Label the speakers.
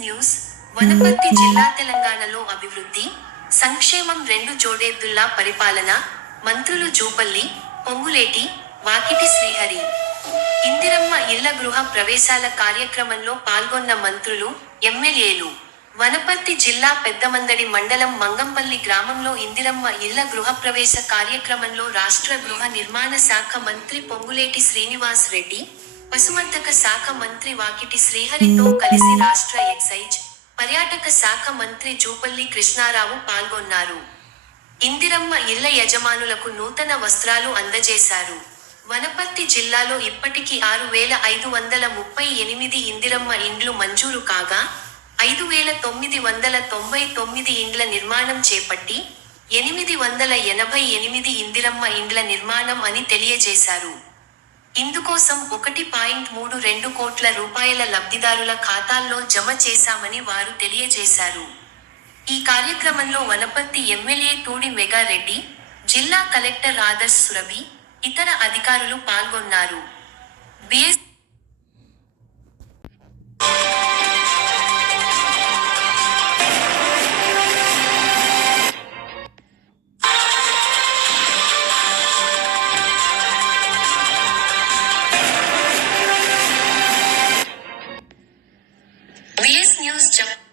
Speaker 1: వనపర్తి జిల్లా తెలంగాణలో అభివృద్ధి సంక్షేమం రెండు జోడెద్దుల్లా పరిపాలన మంత్రులు జూపల్లి పొంగులేటి వాకిటి శ్రీహరి. ఇందిరమ్మ ఇళ్ళ గృహ ప్రవేశాల కార్యక్రమంలో పాల్గొన్న మంత్రులు ఎమ్మెల్యేలు. వనపర్తి జిల్లా పెద్దమందడి మండలం మంగంపల్లి గ్రామంలో ఇందిరమ్మ ఇళ్ళ గృహ ప్రవేశ కార్యక్రమంలో రాష్ట్ర గృహ నిర్మాణ శాఖ మంత్రి పొంగులేటి శ్రీనివాస్ రెడ్డి పశువర్ధక శాఖ మంత్రి వాకిటి శ్రీహరితో కలిసి రాష్ట్ర ఎక్సైజ్ పర్యాటక శాఖ మంత్రి జూపల్లి కృష్ణారావు పాల్గొన్నారు. ఇందిరమ్మ ఇళ్ళ యజమానులకు నూతన వస్త్రాలు అందజేశారు. వనపర్తి జిల్లాలో ఇప్పటికి ఆరు వేల ఐదు వందల ముప్పై ఎనిమిది ఇందిరమ్మ ఇండ్లు మంజూరు కాగా ఐదు వేల తొమ్మిది వందల తొంభై తొమ్మిది ఇండ్ల నిర్మాణం చేపట్టి ఎనిమిది వందల ఎనభై ఎనిమిది ఇందిరమ్మ ఇండ్ల నిర్మాణం అని తెలియజేశారు. ఇందుకోసం ఒకటి పాయింట్ మూడు రెండు కోట్ల రూపాయల లబ్ధిదారుల ఖాతాల్లో జమ చేశామని వారు తెలియజేశారు. ఈ కార్యక్రమంలో వనపర్తి ఎమ్మెల్యే తూడి మెగారెడ్డి జిల్లా కలెక్టర్ ఆదర్శ్ సురభి ఇతర అధికారులు పాల్గొన్నారు. BS Yeah.